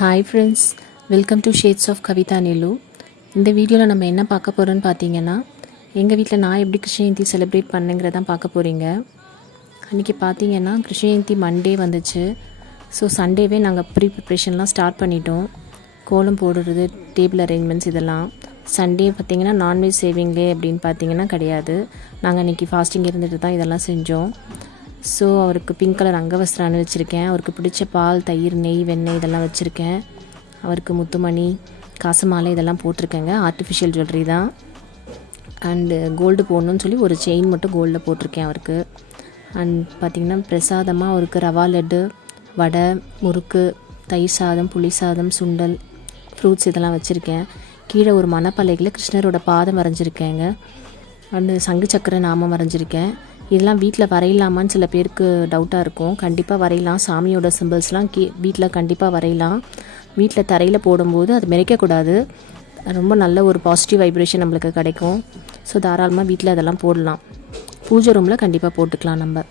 Hi friends, welcome to shades of Kavitha Nilu. இந்த வீடியோவில் நம்ம என்ன பார்க்க போகிறோன்னு பார்த்தீங்கன்னா, எங்கள் வீட்டில் நான் எப்படி கிருஷ்ண ஜெயந்தி செலிப்ரேட் பண்ணுங்கிறதான் பார்க்க போகிறீங்க. அன்றைக்கி பார்த்தீங்கன்னா கிருஷ்ண ஜெயந்தி மண்டே வந்துச்சு. ஸோ சண்டேவே நாங்கள் ப்ரிப்ரேஷன்லாம் ஸ்டார்ட் பண்ணிட்டோம். கோலம் போடுறது, டேபிள் அரேஞ்ச்மெண்ட்ஸ் இதெல்லாம். சண்டே பார்த்திங்கன்னா நான்வெஜ் சேவிங் டே அப்படின்னு பார்த்தீங்கன்னா கிடையாது. நாங்கள் அன்றைக்கி ஃபாஸ்டிங் இருந்துட்டு தான் இதெல்லாம் செஞ்சோம். ஸோ அவருக்கு பிங்க் கலர் அங்கவஸ்திரம் வச்சுருக்கேன். அவருக்கு பிடிச்ச பால், தயிர், நெய், வெண்ணெய் இதெல்லாம் வச்சுருக்கேன். அவருக்கு முத்துமணி, காசு மாலை இதெல்லாம் போட்டிருக்கேங்க. ஆர்டிஃபிஷியல் ஜுவல்லரி தான். அண்டு கோல்டு போடணுன்னு சொல்லி ஒரு செயின் மட்டும் கோல்டில் போட்டிருக்கேன் அவருக்கு. அண்ட் பார்த்திங்கன்னா பிரசாதமாக அவருக்கு ரவா லட்டு, வடை, முறுக்கு, தயிர் சாதம், புளி சாதம், சுண்டல், ஃப்ரூட்ஸ் இதெல்லாம் வச்சுருக்கேன். கீழே ஒரு மணப்பலகையில் கிருஷ்ணரோட பாதம் வரைஞ்சிருக்கேங்க. அண்டு சங்கு சக்கர நாமம் வரைஞ்சிருக்கேன். இதெல்லாம் வீட்டில் வரையலாமான்னு சில பேருக்கு டவுட்டாக இருக்கும். கண்டிப்பாக வரையலாம். சாமியோட சிம்பிள்ஸ்லாம் வீட்டில் கண்டிப்பாக வரையலாம். வீட்டில் தரையில் போடும்போது அது மிரைக்கக்கூடாது. ரொம்ப நல்ல ஒரு பாசிட்டிவ் வைப்ரேஷன் நம்மளுக்கு கிடைக்கும். ஸோ தாராளமாக வீட்டில் அதெல்லாம் போடலாம். பூஜை ரூமில் கண்டிப்பாக போட்டுக்கலாம் நம்ம.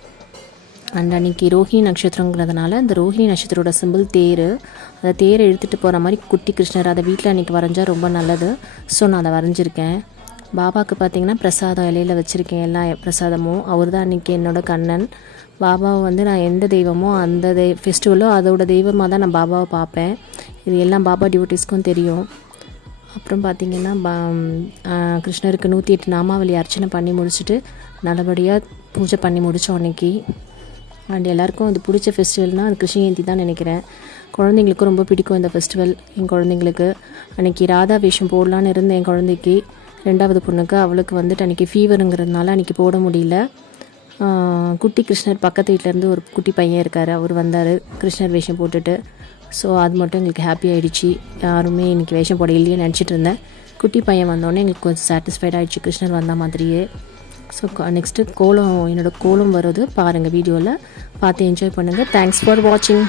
அண்ட் அன்றைக்கி ரோஹிணி நட்சத்திரங்கிறதுனால இந்த ரோஹிணி நட்சத்திரோட சிம்பிள் தேர். அந்த தேரை எடுத்துகிட்டு போகிற மாதிரி குட்டி கிருஷ்ணர் அதை வீட்டில் அன்றைக்கி வரைஞ்சால் ரொம்ப நல்லது. ஸோ நான் அதை வரைஞ்சிருக்கேன். பாபாவுக்கு பார்த்திங்கன்னா பிரசாதம் இலையில் வச்சுருக்கேன். எல்லா பிரசாதமும் அவர் தான் அன்றைக்கி என்னோடய கண்ணன். பாபாவை வந்து நான் எந்த தெய்வமோ அந்த ஃபெஸ்டிவலோ அதோட தெய்வமாக தான் நான் பாபாவை பார்ப்பேன். இது எல்லாம் பாபா டியூட்டிஸ்க்கும் தெரியும். அப்புறம் பார்த்திங்கன்னா கிருஷ்ணருக்கு 108 நாமாவளி அர்ச்சனை பண்ணி முடிச்சுட்டு நல்லபடியாக பூஜை பண்ணி முடித்தோம் அன்றைக்கி. அண்ட் எல்லாேருக்கும் இது பிடிச்ச ஃபெஸ்டிவல்னால் அது கிருஷ்ண ஜெயந்தி தான் நினைக்கிறேன். குழந்தைங்களுக்கும் ரொம்ப பிடிக்கும் இந்த ஃபெஸ்டிவல். என் குழந்தைங்களுக்கு அன்றைக்கி ராதா வேஷம் போடலான்னு இருந்தேன். என் குழந்தைக்கு, ரெண்டாவது பொண்ணுக்கு, அவளுக்கு வந்துட்டு அன்றைக்கி ஃபீவருங்கிறதுனால அன்றைக்கி போட முடியல. குட்டி கிருஷ்ணர் பக்கத்து வீட்டிலேருந்து ஒரு குட்டி பையன் இருக்கார், அவர் வந்தார் கிருஷ்ணர் வேஷம் போட்டுட்டு. ஸோ அது மட்டும் எங்களுக்கு ஹாப்பி ஆகிடுச்சு. யாருமே இன்றைக்கி வேஷம் போட இல்லையே நினச்சிட்டு இருந்தேன். குட்டி பையன் வந்தோடனே எங்களுக்கு கொஞ்சம் சாட்டிஸ்ஃபைட் ஆகிடுச்சு, கிருஷ்ணர் வந்த மாதிரியே. ஸோ நெக்ஸ்ட்டு கோலம், என்னோடய கோலம் வருது பாருங்கள், வீடியோவில் பார்த்து என்ஜாய் பண்ணுங்கள். தேங்க்ஸ் ஃபார் வாட்சிங்.